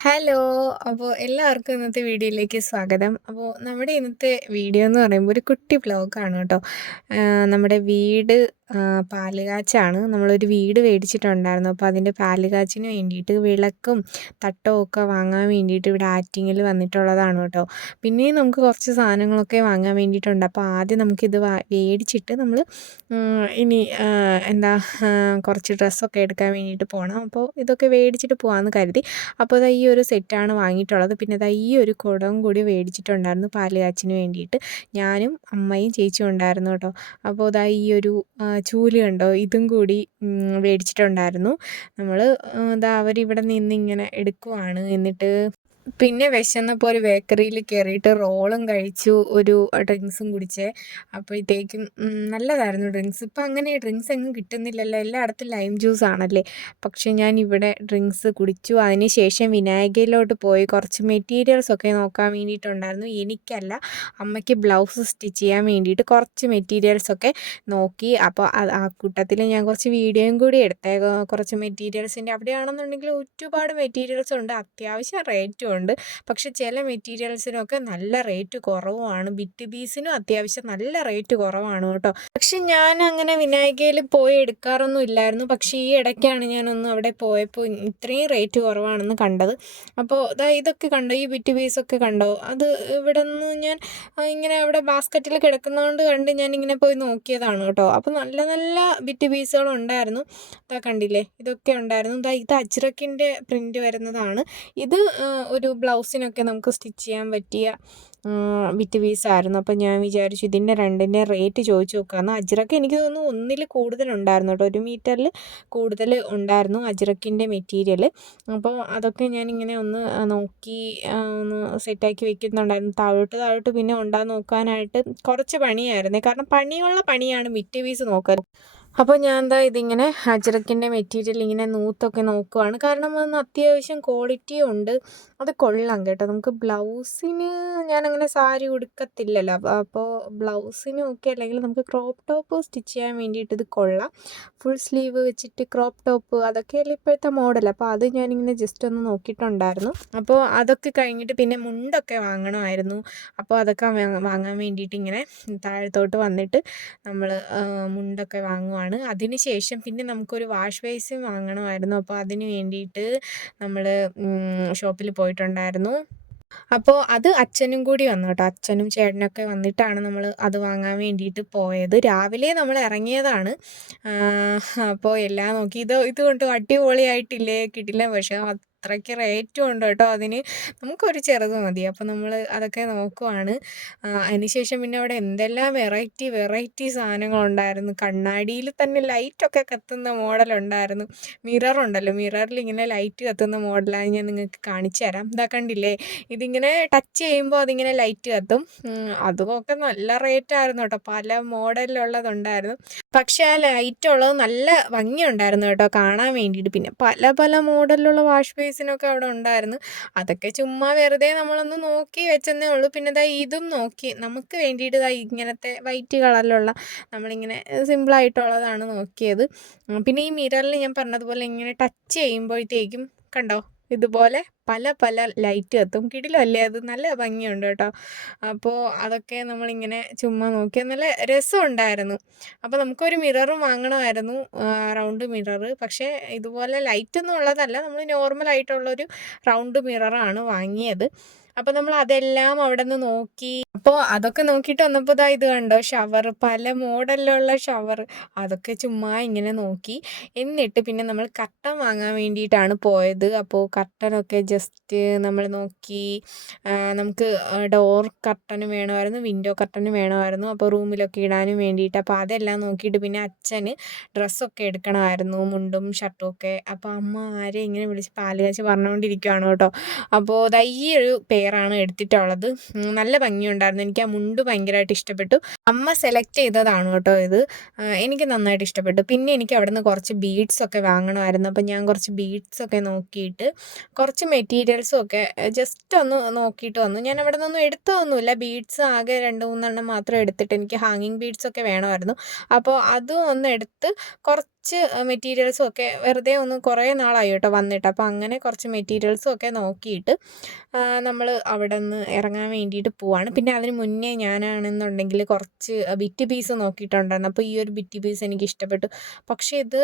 Hello! അപ്പോൾ എല്ലാവർക്കും ഇന്നത്തെ വീഡിയോയിലേക്ക് സ്വാഗതം. അപ്പോൾ നമ്മുടെ ഇന്നത്തെ വീഡിയോ എന്ന് പറയുമ്പോൾ ഒരു കുട്ടി വ്ലോഗാണ് കേട്ടോ. നമ്മുടെ വീട് പാലുകാച്ചാണ്. നമ്മളൊരു വീട് മേടിച്ചിട്ടുണ്ടായിരുന്നു. അപ്പോൾ അതിന്റെ പാലുകാച്ചിന് വേണ്ടിയിട്ട് വിളക്കും തട്ടവും ഒക്കെ വാങ്ങാൻ വേണ്ടിയിട്ട് ഇവിടെ ആറ്റിങ്ങിൽ വന്നിട്ടുള്ളതാണ് കേട്ടോ. പിന്നെയും നമുക്ക് കുറച്ച് സാധനങ്ങളൊക്കെ വാങ്ങാൻ വേണ്ടിയിട്ടുണ്ട്. അപ്പോൾ ആദ്യം നമുക്കിത് മേടിച്ചിട്ട് നമ്മൾ ഇനി എന്താ കുറച്ച് ഡ്രസ്സൊക്കെ എടുക്കാൻ വേണ്ടിയിട്ട് പോകണം. അപ്പോൾ ഇതൊക്കെ മേടിച്ചിട്ട് പോകാമെന്ന് കരുതി. അപ്പോൾ ദാ ഈ ഒരു സെറ്റാണ് വാങ്ങിയിട്ടുള്ളത്. പിന്നെ ദാ ഈ ഒരു കുടവും കൂടി മേടിച്ചിട്ടുണ്ടായിരുന്നു പാലുകാച്ചിന് വേണ്ടിയിട്ട്. ഞാനും അമ്മയും ചേച്ചിയും ഉണ്ടായിരുന്നു കേട്ടോ. അപ്പോൾ ദാ ഈ ഒരു ചൂൽ കണ്ടോ ഇതും കൂടി മേടിച്ചിട്ടുണ്ടായിരുന്നു. നമ്മൾ ദാ അവരിവിടെ നിന്നിങ്ങനെ എടുക്കുവാണ്. എന്നിട്ട് പിന്നെ വിശന്നപ്പോൾ ഒരു ബേക്കറിയിൽ കയറിയിട്ട് റോളും കഴിച്ചു ഒരു ഡ്രിങ്ക്സും കുടിച്ചേ. അപ്പോഴത്തേക്കും നല്ലതായിരുന്നു ഡ്രിങ്ക്സ്. ഇപ്പം അങ്ങനെ ഡ്രിങ്ക്സ് എങ്ങും കിട്ടുന്നില്ലല്ലോ. എല്ലായിടത്തും ലൈം ജ്യൂസ് ആണല്ലേ. പക്ഷേ ഞാൻ ഇവിടെ ഡ്രിങ്ക്സ് കുടിച്ചു. അതിനുശേഷം വിനായകയിലോട്ട് പോയി. കുറച്ച് മെറ്റീരിയൽസ് ഒക്കെ നോക്കാൻ വേണ്ടിയിട്ടുണ്ടായിരുന്നു. എനിക്കല്ല അമ്മയ്ക്ക് ബ്ലൗസ് സ്റ്റിച്ച് ചെയ്യാൻ വേണ്ടിയിട്ട് കുറച്ച് മെറ്റീരിയൽസ് ഒക്കെ നോക്കി. അപ്പോൾ ആ കൂട്ടത്തിൽ ഞാൻ കുറച്ച് വീഡിയോയും കൂടി എടുത്തേ. കുറച്ച് മെറ്റീരിയൽസിന്റെ അവിടെയാണെന്നുണ്ടെങ്കിൽ ഒരുപാട് മെറ്റീരിയൽസ് ഉണ്ട്. അത്യാവശ്യം റേറ്റും ഉണ്ട്. പക്ഷെ ചില മെറ്റീരിയൽസിനൊക്കെ നല്ല റേറ്റ് കുറവുമാണ്. ബിറ്റ് പീസിനും അത്യാവശ്യം നല്ല റേറ്റ് കുറവാണ് കേട്ടോ. പക്ഷെ ഞാൻ അങ്ങനെ വിനായകയിൽ പോയി എടുക്കാറൊന്നും ഇല്ലായിരുന്നു. പക്ഷേ ഈ ഇടയ്ക്കാണ് ഞാനൊന്ന് അവിടെ പോയപ്പോൾ ഇത്രയും റേറ്റ് കുറവാണെന്ന് കണ്ടത്. അപ്പോൾ ഇതാ ഇതൊക്കെ കണ്ടോ? ഈ ബിറ്റ് പീസൊക്കെ കണ്ടോ? അത് ഇവിടെ നിന്ന് ഞാൻ ഇങ്ങനെ അവിടെ ബാസ്ക്കറ്റിൽ കിടക്കുന്നതുകൊണ്ട് കണ്ട് ഞാൻ ഇങ്ങനെ പോയി നോക്കിയതാണ് കേട്ടോ. അപ്പോൾ നല്ല നല്ല ബിറ്റ് പീസുകൾ ഉണ്ടായിരുന്നു ഇതാ കണ്ടില്ലേ? ഇതൊക്കെ ഉണ്ടായിരുന്നു. ഇതാ ഇത് അജ്രക്കിന്റെ പ്രിന്റ് വരുന്നതാണ്. ഇത് ഒരു ബ്ലൗസിനൊക്കെ നമുക്ക് സ്റ്റിച്ച് ചെയ്യാൻ പറ്റിയ വിറ്റ് പീസായിരുന്നു അപ്പോൾ ഞാൻ വിചാരിച്ചു ഇതിന്റെ രണ്ടിന്റെ റേറ്റ് ചോദിച്ചു നോക്കാമെന്ന് അജ്രക്ക് എനിക്ക് തോന്നുന്നു ഒന്നിൽ കൂടുതൽ ഉണ്ടായിരുന്നു കേട്ടോ. ഒരു മീറ്ററിൽ കൂടുതൽ ഉണ്ടായിരുന്നു അജ്രക്കിന്റെ മെറ്റീരിയൽ അപ്പോൾ അതൊക്കെ ഞാനിങ്ങനെ ഒന്ന് നോക്കി ഒന്ന് സെറ്റാക്കി വെക്കുന്നുണ്ടായിരുന്നു. താഴോട്ട് താഴോട്ട് പിന്നെ ഉണ്ടാകാൻ നോക്കാനായിട്ട് കുറച്ച് പണിയായിരുന്നു. കാരണം പണിയുള്ള പണിയാണ് വിറ്റ് പീസ് നോക്കാൻ അപ്പോൾ ഞാൻ എന്താ ഇതിങ്ങനെ അജ്രക്കിന്റെ മെറ്റീരിയൽ ഇങ്ങനെ നൂത്തൊക്കെ നോക്കുവാണ്. കാരണം അതൊന്ന് അത്യാവശ്യം ക്വാളിറ്റി ഉണ്ട്. അത് കൊള്ളാം കേട്ടോ. നമുക്ക് ബ്ലൗസിന് ഞാനങ്ങനെ സാരി ഉടുക്കത്തില്ലല്ലോ. അപ്പോൾ ബ്ലൗസിനും ഒക്കെ അല്ലെങ്കിൽ നമുക്ക് ക്രോപ്പ് ടോപ്പ് സ്റ്റിച്ച് ചെയ്യാൻ വേണ്ടിയിട്ട് ഇത് കൊള്ളാം. ഫുൾ സ്ലീവ് വെച്ചിട്ട് ക്രോപ്പ് ടോപ്പ് അതൊക്കെയല്ലേ ഇപ്പോഴത്തെ മോഡൽ അപ്പോൾ അത് ഞാനിങ്ങനെ ജസ്റ്റ് ഒന്ന് നോക്കിയിട്ടുണ്ടായിരുന്നു. അപ്പോൾ അതൊക്കെ കഴിഞ്ഞിട്ട് പിന്നെ മുണ്ടൊക്കെ വാങ്ങണമായിരുന്നു. അപ്പോൾ അതൊക്കെ വാങ്ങാൻ വേണ്ടിയിട്ട് ഇങ്ങനെ താഴത്തോട്ട് വന്നിട്ട് നമ്മൾ മുണ്ടൊക്കെ വാങ്ങുവാണ്. അതിന് ശേഷം പിന്നെ നമുക്കൊരു വാഷ് ബേസ് വാങ്ങണമായിരുന്നു. അപ്പോൾ അതിന് വേണ്ടിയിട്ട് നമ്മൾ ഷോപ്പിൽ പോയിട്ടുണ്ടായിരുന്നു. അപ്പോൾ അത് അച്ഛനും കൂടി വന്നു കേട്ടോ. അച്ഛനും ചേട്ടനൊക്കെ വന്നിട്ടാണ് നമ്മൾ അത് വാങ്ങാൻ വേണ്ടിയിട്ട് പോയത്. രാവിലെ നമ്മൾ ഇറങ്ങിയതാണ്. അപ്പോൾ എല്ലാം നോക്കി. ഇത് ഇത് കൊണ്ട് അടിപൊളിയായിട്ടില്ലേ? കിട്ടില്ല. പക്ഷേ അത്രയ്ക്ക് റേറ്റും ഉണ്ട് കേട്ടോ. അതിന് നമുക്കൊരു ചെറുത് മതി. അപ്പോൾ നമ്മൾ അതൊക്കെ നോക്കുവാണ്. അതിനുശേഷം പിന്നെ അവിടെ എന്തെല്ലാം വെറൈറ്റി വെറൈറ്റി സാധനങ്ങളുണ്ടായിരുന്നു കണ്ണാടിയിൽ തന്നെ ലൈറ്റൊക്കെ കത്തുന്ന മോഡലുണ്ടായിരുന്നു മിറർ ഉണ്ടല്ലോ. മിററിൽ ഇങ്ങനെ ലൈറ്റ് കത്തുന്ന മോഡലാണ് ഞാൻ നിങ്ങൾക്ക് കാണിച്ചു തരാം. ഇതാ കണ്ടില്ലേ? ഇതിങ്ങനെ ടച്ച് ചെയ്യുമ്പോൾ അതിങ്ങനെ ലൈറ്റ് കത്തും. അതുമൊക്കെ നല്ല റേറ്റ് ആയിരുന്നു കേട്ടോ. പല മോഡലിലുള്ളതുണ്ടായിരുന്നു പക്ഷേ ആ ലൈറ്റ് ഉള്ളത് നല്ല ഭംഗിയുണ്ടായിരുന്നു കേട്ടോ. കാണാൻ വേണ്ടിയിട്ട് പിന്നെ. പല പല മോഡലിലുള്ള വാഷ് ബേസിനൊക്കെ അവിടെ ഉണ്ടായിരുന്നു. അതൊക്കെ ചുമ്മാ വെറുതെ നമ്മളൊന്ന് നോക്കി വെച്ചെന്നേ ഉള്ളൂ. പിന്നെ ഇതാ ഇതും നോക്കി. നമുക്ക് വേണ്ടിയിട്ട് ഇതാ ഇങ്ങനത്തെ വൈറ്റ് കളറിലുള്ള നമ്മളിങ്ങനെ സിമ്പിളായിട്ടുള്ളതാണ് നോക്കിയത്. പിന്നെ ഈ മിററിൽ ഞാൻ പറഞ്ഞതുപോലെ ഇങ്ങനെ ടച്ച് ചെയ്യുമ്പോഴത്തേക്കും കണ്ടോ ഇതുപോലെ പല പല ലൈറ്റ് കത്തും. കിടിലല്ലേ അത്? നല്ല ഭംഗിയുണ്ട് കേട്ടോ. അപ്പോൾ അതൊക്കെ നമ്മളിങ്ങനെ ചുമ്മാ നോക്കിയാൽ നല്ല രസമുണ്ടായിരുന്നു. അപ്പോൾ നമുക്കൊരു മിററും വാങ്ങണമായിരുന്നു. റൗണ്ട് മിറർ പക്ഷേ ഇതുപോലെ ലൈറ്റൊന്നും ഉള്ളതല്ല. നമ്മൾ നോർമലായിട്ടുള്ളൊരു റൗണ്ട് മിററാണ് വാങ്ങിയത്. അപ്പോൾ നമ്മൾ അതെല്ലാം അവിടെ നിന്ന് നോക്കി. അപ്പോൾ അതൊക്കെ നോക്കിയിട്ട് വന്നപ്പോൾ ഇതാ ഇത് കണ്ടോ? ഷവർ. പല മോഡലിലുള്ള ഷവർ. അതൊക്കെ ചുമ്മാ ഇങ്ങനെ നോക്കി. എന്നിട്ട് പിന്നെ നമ്മൾ കട്ടൻ വാങ്ങാൻ വേണ്ടിയിട്ടാണ് പോയത്. അപ്പോൾ കട്ടനൊക്കെ ജസ്റ്റ് നമ്മൾ നോക്കി നമുക്ക് ഡോർ കർട്ടനും വേണമായിരുന്നു വിൻഡോ കർട്ടനും വേണമായിരുന്നു അപ്പോൾ റൂമിലൊക്കെ ഇടാനും വേണ്ടിയിട്ട്. അപ്പോൾ അതെല്ലാം നോക്കിയിട്ട് പിന്നെ അച്ഛന് ഡ്രസ്സൊക്കെ എടുക്കണമായിരുന്നു മുണ്ടും ഷർട്ടും ഒക്കെ. അപ്പോൾ അമ്മ ആരെ ഇങ്ങനെ വിളിച്ച് പാൽ കാച്ചി പറഞ്ഞുകൊണ്ടിരിക്കുകയാണ് കേട്ടോ. അപ്പോൾ ഈ ഒരു പെയറാണ് എടുത്തിട്ടുള്ളത്. നല്ല ഭംഗിയുണ്ടായിരുന്നു. എനിക്ക് ആ മുണ്ട് ഭയങ്കരമായിട്ട് ഇഷ്ടപ്പെട്ടു. അമ്മ സെലക്ട് ചെയ്തതാണ് കേട്ടോ ഇത്. എനിക്ക് നന്നായിട്ട് ഇഷ്ടപ്പെട്ടു. പിന്നെ എനിക്ക് അവിടെ നിന്ന് കുറച്ച് ബീഡ്സ് ഒക്കെ വാങ്ങണമായിരുന്നു. അപ്പോൾ ഞാൻ കുറച്ച് ബീഡ്സ് ഒക്കെ നോക്കിയിട്ട് കുറച്ച് മെറ്റീരിയൽസും ഒക്കെ ജസ്റ്റ് ഒന്ന് നോക്കിയിട്ട് വന്നു. ഞാൻ അവിടെ നിന്നൊന്നും എടുത്തതൊന്നുമില്ല ബീഡ്സ് ആകെ രണ്ട് മൂന്നെണ്ണം മാത്രം എടുത്തിട്ട് എനിക്ക് ഹാങ്ങിങ് ബീഡ്സ് ഒക്കെ വേണമായിരുന്നു. അപ്പോൾ അതും ഒന്ന് എടുത്ത് കുറച്ച് കുറച്ച് മെറ്റീരിയൽസും ഒക്കെ വെറുതെ ഒന്ന് കുറേ നാളായി കേട്ടോ വന്നിട്ട്. അപ്പോൾ അങ്ങനെ കുറച്ച് മെറ്റീരിയൽസും ഒക്കെ നോക്കിയിട്ട് നമ്മൾ അവിടെ നിന്ന് ഇറങ്ങാൻ വേണ്ടിയിട്ട് പോവാണ്. പിന്നെ അതിന് മുന്നേ ഞാനാണെന്നുണ്ടെങ്കിൽ കുറച്ച് ബിറ്റ് പീസ് നോക്കിയിട്ടുണ്ടായിരുന്നു. അപ്പോൾ ഈ ഒരു ബിറ്റ് പീസ് എനിക്ക് ഇഷ്ടപ്പെട്ടു. പക്ഷേ ഇത്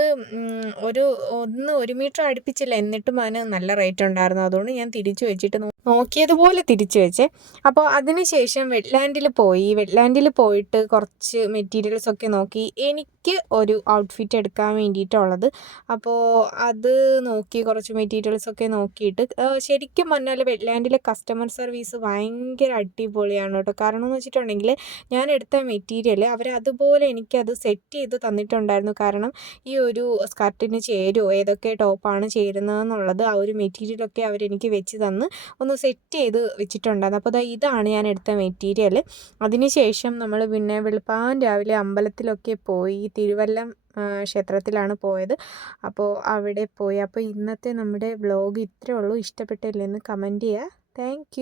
ഒരു ഒന്ന് ഒരു മീറ്റർ അടുപ്പിച്ചില്ല. എന്നിട്ടും അതിന് നല്ല റേറ്റ് ഉണ്ടായിരുന്നു. അതുകൊണ്ട് ഞാൻ തിരിച്ചു വെച്ചിട്ട് നോക്കിയതുപോലെ തിരിച്ചു വെച്ചേ. അപ്പോൾ അതിനുശേഷം വെറ്റ്ലാൻഡിൽ പോയി. വെറ്റ്ലാൻഡിൽ പോയിട്ട് കുറച്ച് മെറ്റീരിയൽസ് ഒക്കെ നോക്കി. എനിക്ക് ഒരു ഔട്ട്ഫിറ്റ് എടുക്കാൻ വേണ്ടിയിട്ടുള്ളത്. അപ്പോൾ അത് നോക്കി കുറച്ച് മെറ്റീരിയൽസ് ഒക്കെ നോക്കിയിട്ട് ശരിക്കും പറഞ്ഞാൽ വെറ്റ്ലാൻഡിലെ കസ്റ്റമർ സർവീസ് ഭയങ്കര അടിപൊളിയാണ് കേട്ടോ. കാരണം എന്ന് വെച്ചിട്ടുണ്ടെങ്കിൽ ഞാൻ എടുത്ത മെറ്റീരിയൽ അവർ അതുപോലെ എനിക്കത് സെറ്റ് ചെയ്ത് തന്നിട്ടുണ്ടായിരുന്നു. കാരണം ഈ ഒരു സ്കർട്ടിന് ചേരുമോ ഏതൊക്കെ ടോപ്പാണ് ചേരുന്നതെന്നുള്ളത് ആ ഒരു മെറ്റീരിയലൊക്കെ അവരെനിക്ക് വെച്ച് തന്ന് ഒന്ന് സെറ്റ് ചെയ്ത് വെച്ചിട്ടുണ്ടായിരുന്നു അപ്പോൾ ഇതാണ് ഞാൻ എടുത്ത മെറ്റീരിയൽ അതിനുശേഷം നമ്മൾ പിന്നെ വെളുപ്പാൻ രാവിലെ അമ്പലത്തിലൊക്കെ പോയി തിരുവല്ലം ക്ഷേത്രത്തിലാണ് പോയത്. അപ്പോൾ അവിടെ പോയി. അപ്പോൾ ഇന്നത്തെ നമ്മുടെ വ്ലോഗ് ഇത്രയേ ഉള്ളൂ. ഇഷ്ടപ്പെട്ടില്ലെന്ന് കമന്റ് ചെയ്യുക താങ്ക്